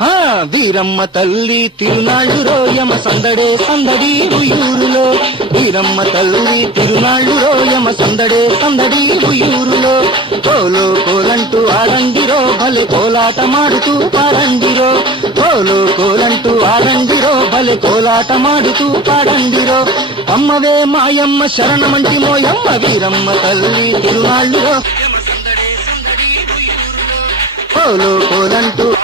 ఆ వీరమ్మ తల్లి తిరునాళ్ళు రోయమ సందడే సందడి ఉయూరులో. వీరమ్మ తల్లి తిరునాళ్ళు రోయమ సందడే సందడి ఉయూరులో. కోలో కోలంటూ ఆడండిరో భలే కోలాట మాడుతూ పాడండిరో. కోలో కోలంటూ ఆడండిరో భలే కోలాట మాడుతూ పాడండిరో. అమ్మవే మాయమ్మ శరణమంటి మోయమ్మ వీరమ్మ తల్లి తిరునాళ్ళు రో సందడే సందడి ఉయూరులో. కోలో కోలంటూ